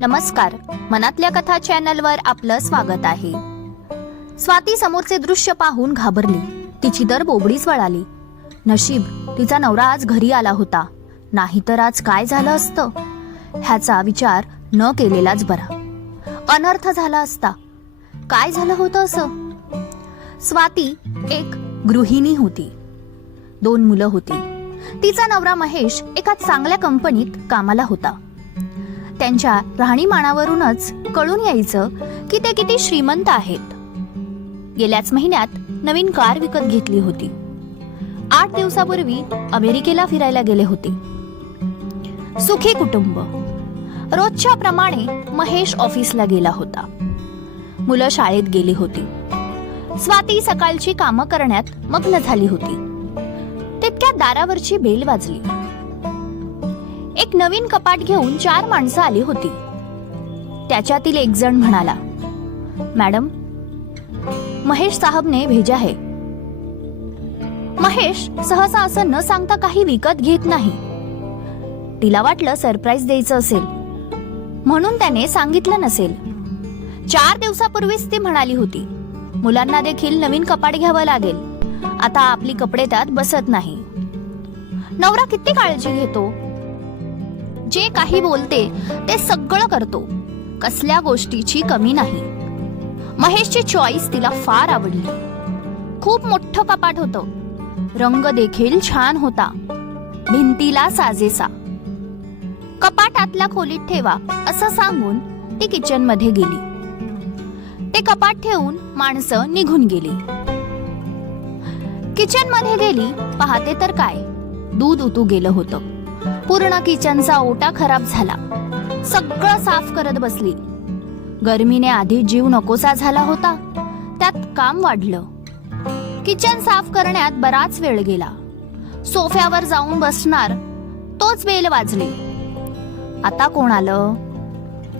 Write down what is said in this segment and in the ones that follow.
नमस्कार. मनातल्या कथा चॅनलवर आपलं स्वागत आहे. स्वाती समोरचे दृश्य पाहून घाबरली. तिची तर बोबडीच वळाली. नशीब तिचा नवरा आज घरी आला होता. नाहीतर आज काय झालं असतं? ह्याचा विचार न केलेलाच बरा. अनर्थ झाला असता. काय झालं होतं असं? स्वाती एक गृहिणी होती. दोन मुलं होती. तिचा नवरा महेश एका चांगल्या कंपनीत कामाला होता. त्यांच्या राहणीमानावरूनच कळून यायचं की ते किती श्रीमंत आहेत. गेल्याच महिन्यात नवीन कार विकत घेतली होती. आठ दिवसापूर्वी अमेरिकेला फिरायला गेले होते. सुखी कुटुंब. रोजच्या प्रमाणे महेश ऑफिसला गेला होता. मुलं शाळेत गेली होती. स्वाती सकाळची कामं करण्यात मग्न झाली होती. तितक्या दारावरची बेल वाजली. एक नवीन कपाट घेऊन चार माणसं आली होती. त्याच्यातील एक जण म्हणाला मॅडम महेश साहबने भेजा है महेश सहसा असं न सांगता काही विकत घेत नाही. तिला वाटलं सरप्राईज द्यायचं असेल म्हणून त्याने सांगितलं नसेल. चार दिवसापूर्वीच ती म्हणाली होती मुलांना देखील नवीन कपाट घ्यावं लागेल. आता आपली कपडे त्यात बसत नाही. नवरा किती काळजी घेतो? जे काही बोलते ते सगळं करतो. कसल्या गोष्टीची कमी नाही. महेशची चॉईस तिला फार आवडली. खूप मोठं कपाट होतं. रंग देखील छान होता. भिंतीला साजेसा. कपाटातल्या खोलीत ठेवा असं सांगून ती किचनमध्ये गेली. ते कपाट ठेवून माणसं निघून गेली. किचनमध्ये गेली पाहते तर काय? दूध उतू गेलं होतं. पूर्ण किचनचा ओटा खराब झाला. सगळं साफ करत बसली. गर्मीने आधी जीव नकोसा झाला होता. त्यात काम वाढलं. किचन साफ करण्यात बराच वेळ गेला. सोफ्यावर जाऊन बसणार तोच बेल वाजली. आता कोण आलं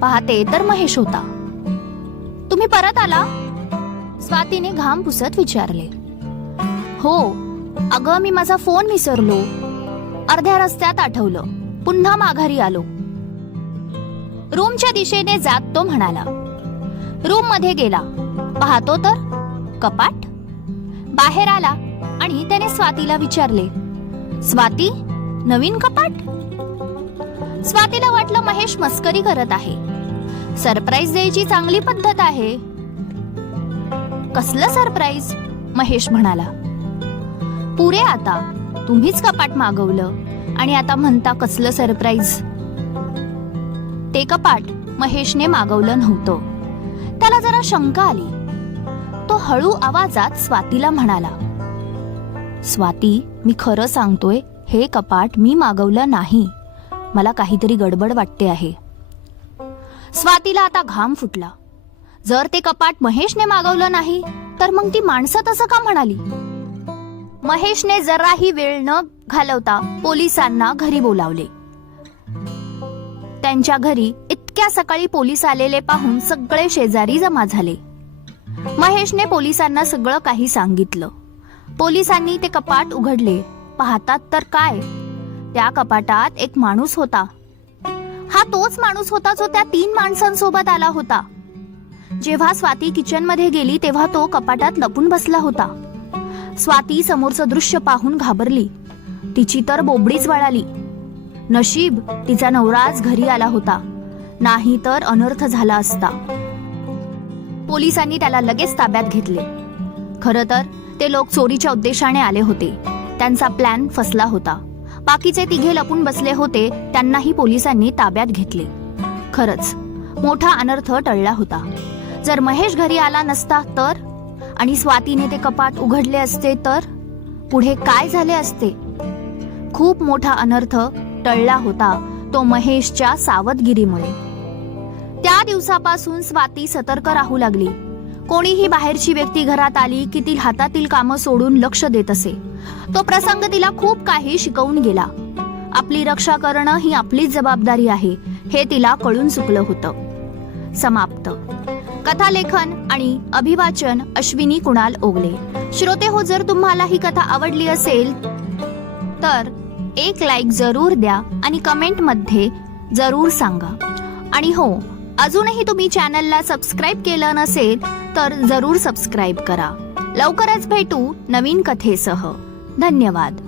पाहते तर महेश होता. तुम्ही परत आला? स्वातीने घाम पुसत विचारले. हो अगं मी माझा फोन विसरलो. अर्ध्या रस्त्यात आठवलं. पुन्हा माघारी आलो. रूमच्या दिशेने जात तो म्हणाला रूममध्ये गेला. पाहतो तर. कपाट. बाहेर आला आणि त्याने स्वातीला विचारले स्वाती नवीन कपाट? स्वातीला वाटलं महेश मस्करी करत आहे. सरप्राईज द्यायची चांगली पद्धत आहे. कसलं सरप्राईज? महेश म्हणाला. पुरे आता. तुम्हीच कपाट मागवलं? आणि आता म्हणता कसलं सरप्राईज? ते कपाट महेशने मागवलं नव्हतं. त्याला जरा शंका आली. तो हळू आवाजात स्वातीला म्हणाला स्वाती मी खरं सांगतोय हे कपाट मी मागवलं नाही. मला काहीतरी गडबड वाटते आहे. स्वातीला आता घाम फुटला. जर ते कपाट महेशने मागवलं नाही तर मग ती माणसं तसं का म्हणाली? महेशने जराही वेळ न घालवता पोलिसांना घरी बोलावले. त्यांच्या घरी इतक्या सकाळी पोलीस आलेले पाहून सगळे शेजारी जमा झाले. महेशने पोलिसांना सगळं काही सांगितलं. पोलिसांनी ते कपाट उघडले. पाहतात तर काय? त्या कपाटात एक माणूस होता. हा तोच माणूस होता जो त्या तीन माणसांसोबत आला होता. जेव्हा स्वाती किचनमध्ये गेली तेव्हा तो कपाटात लपून बसला होता. स्वाती समोरचं दृश्य पाहून घाबरली. तिची तर बोबडीच वळाली. नशीब तिचा नवराज घरी आला होता. नाही तर अनर्थ झाला असता. पोलिसांनी त्याला लगेच ताब्यात घेतले. खर तर ते लोक चोरीच्या उद्देशाने आले होते. त्यांचा प्लॅन फसला होता. बाकीचे तिघे लपून बसले होते त्यांनाही पोलिसांनी ताब्यात घेतले. खरच मोठा अनर्थ टळला होता. जर महेश घरी आला नसता तर? आणि स्वातीने ते कपाट उघडले असते तर? पुढे काय झाले असते? खूप मोठा अनर्थ टळला होता तो महेशच्या सावधगिरीमुळे. त्या दिवसापासून स्वाती सतर्क राहू लागली. कोणीही बाहेरची व्यक्ती घरात आली की ती हातातील कामं सोडून लक्ष देत असे. तो प्रसंग तिला खूप काही शिकवून गेला. आपली रक्षा करणं ही आपलीच जबाबदारी आहे हे तिला कळून चुकलं होतं. समाप्त. कथालेखन आणि अभिवाचन अश्विनी कुणाल ओगले. श्रोते हो जर तुम्हाला ही कथा आवडली असेल तर एक लाईक जरूर द्या आणि कमेंटमध्ये जरूर सांगा. आणि हो अजूनही तुम्ही चॅनलला सबस्क्राईब केलं नसेल तर जरूर सबस्क्राईब करा. लवकरच भेटू नवीन कथेसह. धन्यवाद.